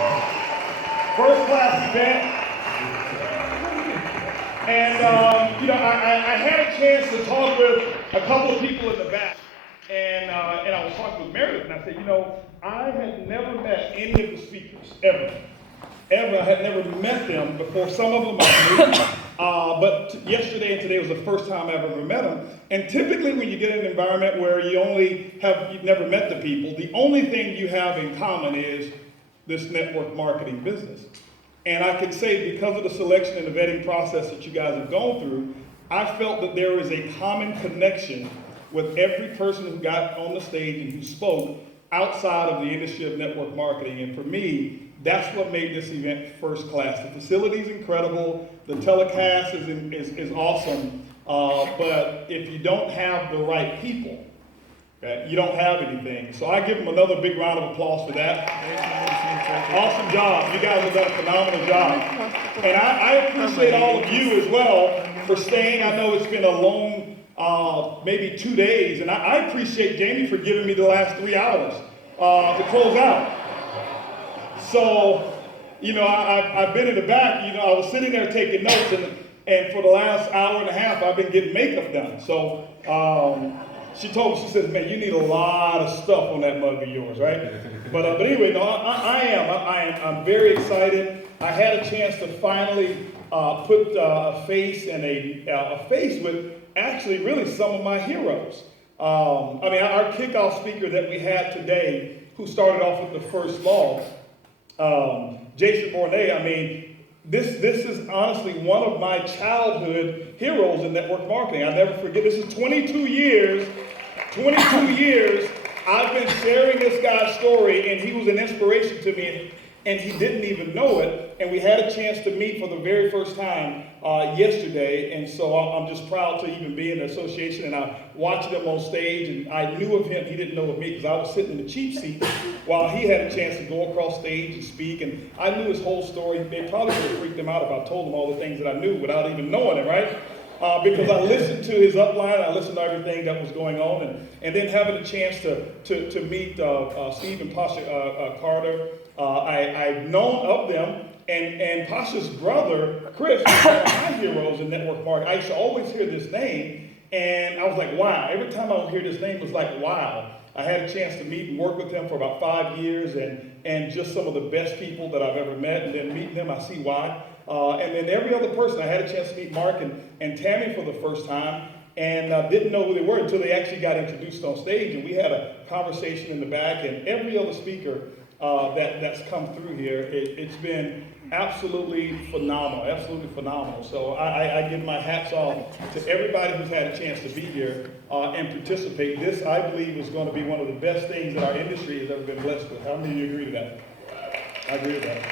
First class event. And, I had a chance to talk with a couple of people in the back. And I was talking with Meredith, and I said, I had never met any of the speakers, ever. Ever. I had never met them before. Some of them I knew. But yesterday and today was the first time I've ever met them. And typically when you get in an environment where you've never met the people, the only thing you have in common is this network marketing business. And I can say because of the selection and the vetting process that you guys have gone through, I felt that there is a common connection with every person who got on the stage and who spoke outside of the industry of network marketing. And for me, that's what made this event first class. The facility is incredible. The telecast is awesome. But if you don't have the right people, you don't have anything. So I give them another big round of applause for that. Awesome job. You guys have done a phenomenal job. And I appreciate all of you as well for staying. I know it's been a long, maybe 2 days. And I appreciate Jamie for giving me the last 3 hours to close out. So, I've been in the back. I was sitting there taking notes. And for the last hour and a half, I've been getting makeup done. So, she told me, she says, man, you need a lot of stuff on that mug of yours, right? But anyway, no, I'm very excited. I had a chance to finally put a face and a face with actually really some of my heroes. Our kickoff speaker that we had today, who started off with the first law, Jason Bournet, this is honestly one of my childhood heroes in network marketing. I'll never forget, this is 22 years I've been sharing this guy's story, and he was an inspiration to me, and he didn't even know it. And we had a chance to meet for the very first time yesterday, and so I'm just proud to even be in the association. And I watched him on stage, and I knew of him. He didn't know of me because I was sitting in the cheap seat while he had a chance to go across stage and speak. And I knew his whole story. They probably would have freaked him out if I told him all the things that I knew without even knowing it, right? Because I listened to his upline, I listened to everything that was going on, and then having a chance to meet Steve and Pasha Carter. I've known of them, and Pasha's brother, Chris, is one of my heroes in network marketing. I used to always hear this name, and I was like, wow. Every time I would hear this name, it was like, wow. I had a chance to meet and work with him for about 5 years, and just some of the best people that I've ever met, and then meeting them, I see why. And then every other person, I had a chance to meet Mark and Tammy for the first time, and didn't know who they were until they actually got introduced on stage, and we had a conversation in the back, and every other speaker that's come through here, it's been absolutely phenomenal. So I give my hats off to everybody who's had a chance to be here and participate. This, I believe, is going to be one of the best things that our industry has ever been blessed with. How many of you agree to that? I agree with that.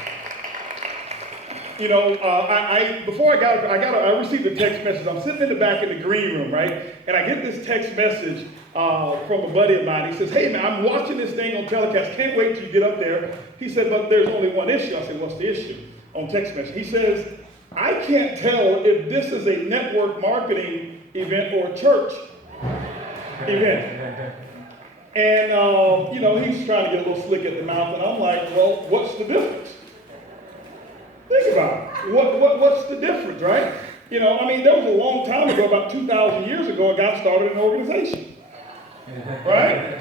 Before I received a text message. I'm sitting in the back in the green room, right? And I get this text message from a buddy of mine. He says, hey man, I'm watching this thing on telecast. Can't wait till you get up there. He said, but there's only one issue. I said, what's the issue? On text message. He says, I can't tell if this is a network marketing event or a church event. And, he's trying to get a little slick at the mouth. And I'm like, well, what's the difference? Think about it. What's the difference, right? There was a long time ago, about 2,000 years ago, a guy started an organization, right?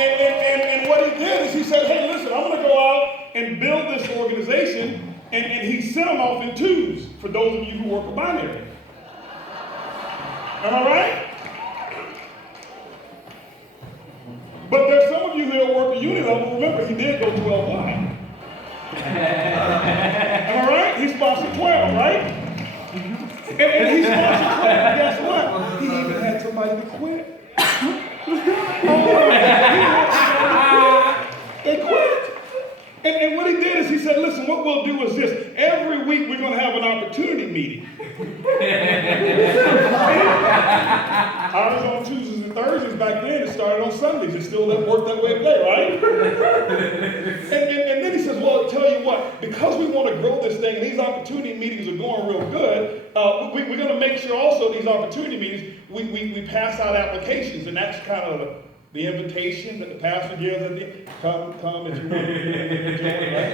And what he did is he said, hey, listen, I'm going to go out and build this organization, and he sent them off in twos, for those of you who work a binary. Am I right? But there's some of you who work a unit level. Remember, he did go 12 wide. Am I right? He sponsored 12, right? And he sponsored 12. And guess what? He even had somebody to quit. They quit. And what he did is he said, listen, what we'll do is this. Every week we're going to have an opportunity meeting. I was on Tuesdays and Thursdays back then. It started on Sundays. It still doesn't work that way today, right? And then he says, well, I'll tell you what, because we want to grow this thing and these opportunity meetings are going real good, we're going to make sure also these opportunity meetings, we pass out applications, and that's kind of The invitation that the pastor gives at the come if you want to join, right?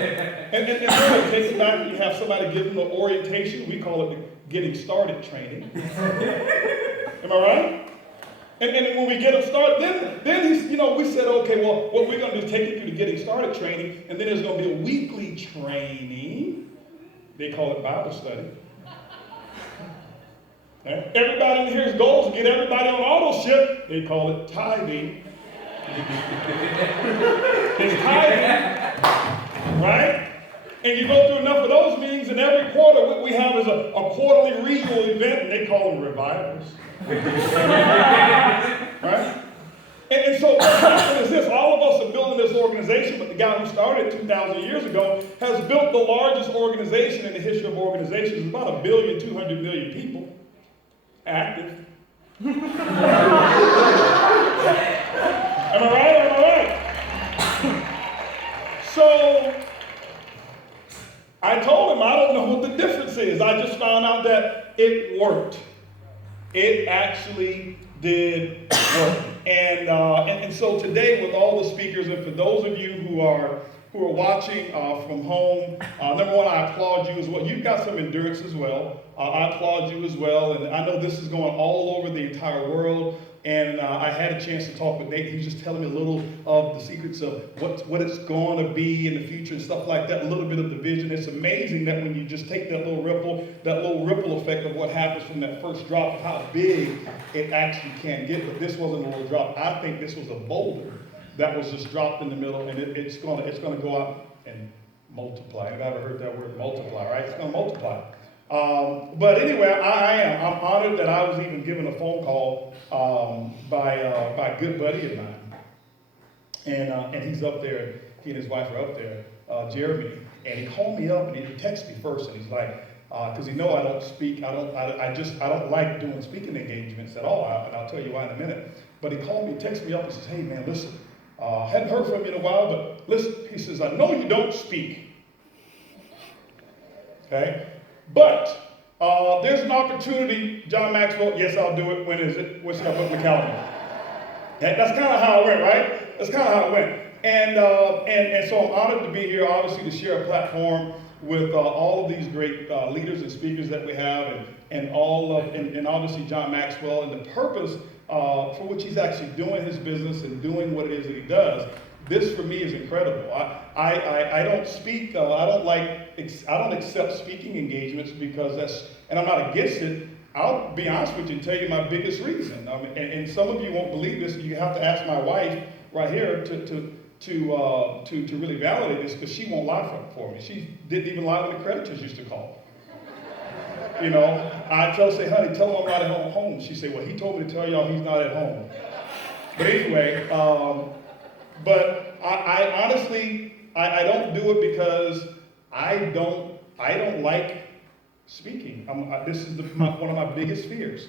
And then it takes it back and you have somebody give them the orientation. We call it the getting started training. Am I right? And then when we get them started, then he's, we said, okay, well, what we're going to do is take you through the getting started training, and then there's going to be a weekly training. They call it Bible study. Okay? Everybody in here's goals to get everybody on auto ship. They call it tithing. It's tithing, right? And you go through enough of those meetings, and every quarter what we have is a quarterly regional event, and they call them revivals. Right? And so what happened is this: all of us are building this organization, but the guy who started 2,000 years ago has built the largest organization in the history of organizations. It's about 1,200,000,000 people active. Am I right? Am I right? So I told him I don't know what the difference is. I just found out that it worked. It actually did work. And so today, with all the speakers, and for those of you who are watching from home, number one, I applaud you as well. You've got some endurance as well. I applaud you as well. And I know this is going all over the entire world. And I had a chance to talk with Nate. He was just telling me a little of the secrets of what it's going to be in the future and stuff like that, a little bit of the vision. It's amazing that when you just take that little ripple effect of what happens from that first drop, how big it actually can get. But this wasn't a little drop. I think this was a boulder that was just dropped in the middle, and it's going to go out and multiply. Anybody ever heard that word, multiply, right? It's going to multiply. But anyway, I'm honored that I was even given a phone call by a good buddy of mine, and he's up there. He and his wife are up there, Jeremy, and he called me up and he texted me first, and he's like, because he know I don't speak, I don't like doing speaking engagements at all, and I'll tell you why in a minute. But he called me, texted me up, and says, "Hey man, listen, hadn't heard from you in a while, but listen," he says, "I know you don't speak, okay? But there's an opportunity, John Maxwell." Yes, I'll do it. When is it? When should I put my calendar? That's kind of how it went, right? That's kind of how it went. And so I'm honored to be here, obviously, to share a platform with all of these great leaders and speakers that we have, and obviously John Maxwell, and the purpose for which he's actually doing his business and doing what it is that he does. This for me is incredible. I don't speak. I don't accept speaking engagements because and I'm not against it. I'll be honest with you and tell you my biggest reason. And some of you won't believe this. You have to ask my wife right here to really validate this, because she won't lie for me. She didn't even lie when the creditors used to call. I say, "Honey, tell him I'm not at home." She said, "Well, he told me to tell y'all he's not at home." But anyway. But I honestly, I don't do it because I don't like speaking. This is one of my biggest fears.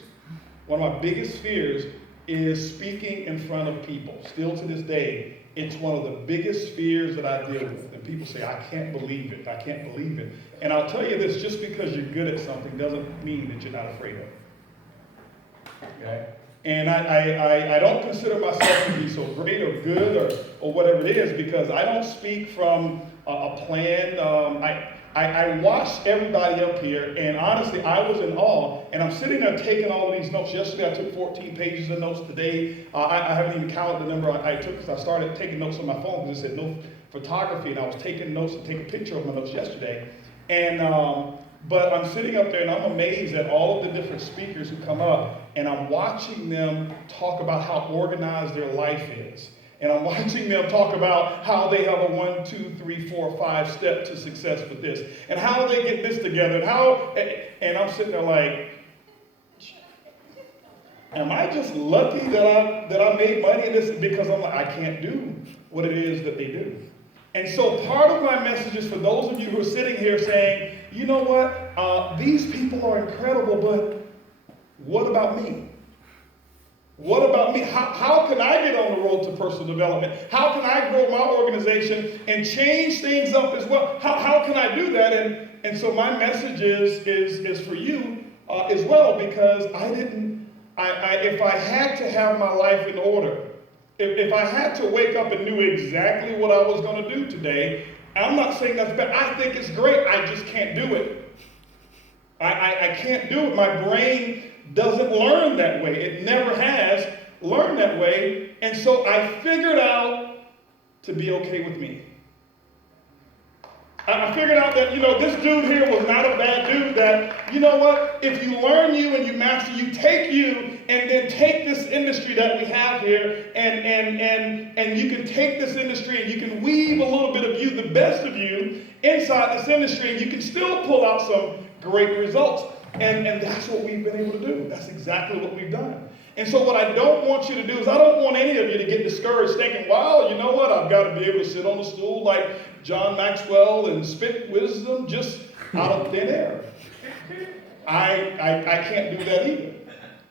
One of my biggest fears is speaking in front of people. Still to this day, it's one of the biggest fears that I deal with. And people say, "I can't believe it. I can't believe it." And I'll tell you this: just because you're good at something doesn't mean that you're not afraid of it. Okay? And I don't consider myself to be so great or good or whatever it is, because I don't speak from a plan. I watched everybody up here, and honestly, I was in awe. And I'm sitting there taking all of these notes. Yesterday, I took 14 pages of notes. Today, I haven't even counted the number I took, because I started taking notes on my phone because it said no photography, and I was taking notes and taking a picture of my notes yesterday. But I'm sitting up there and I'm amazed at all of the different speakers who come up, and I'm watching them talk about how organized their life is. And I'm watching them talk about how they have a 1, 2, 3, 4, 5 step to success with this, and how they get this together, and I'm sitting there like, am I just lucky that I made money in this? Because I'm like, I can't do what it is that they do. And so part of my message is for those of you who are sitting here saying, "You know what, these people are incredible, but what about me? What about me? How can I get on the road to personal development? How can I grow my organization and change things up as well? How can I do that?" And so my message is for you as well, because if I had to have my life in order, if I had to wake up and knew exactly what I was going to do today, I'm not saying that's bad. I think it's great. I just can't do it. I can't do it. My brain doesn't learn that way. It never has learned that way. And so I figured out to be okay with me. I figured out that, this dude here was not a bad dude, that, you know what, if you learn you and you master, you take you and then take this industry that we have here and you can take this industry and you can weave a little bit of you, the best of you, inside this industry, and you can still pull out some great results. And that's what we've been able to do. That's exactly what we've done. And so what I don't want you to do is I don't want any of you to get discouraged thinking, well, you know what, I've got to be able to sit on a stool like John Maxwell and spit wisdom just out of thin air. I can't do that either.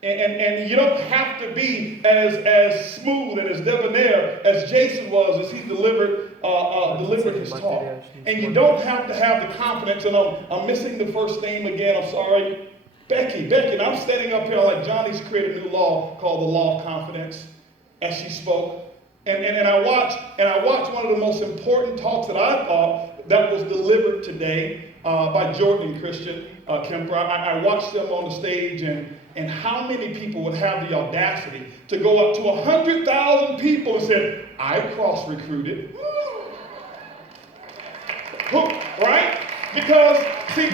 And you don't have to be as smooth and as debonair as Jason was as he delivered his talk. And you don't have to have the confidence, and I'm missing the first name again, I'm sorry. Becky, and I'm standing up here like Johnny's created a new law called the Law of Confidence, as she spoke. And I watched one of the most important talks that I thought that was delivered today by Jordan and Christian Kemper. I watched them on the stage, and how many people would have the audacity to go up to 100,000 people and say, I cross-recruited. Right? Because, see,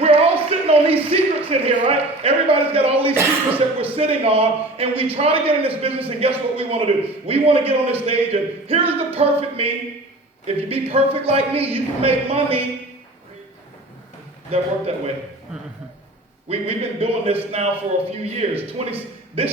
we're all sitting on these secrets in here, right? Everybody's got all these secrets that we're sitting on, and we try to get in this business, and guess what we want to do? We want to get on this stage, and here's the perfect me. If you be perfect like me, you can make money. That work that way. We've been doing this now for a few years.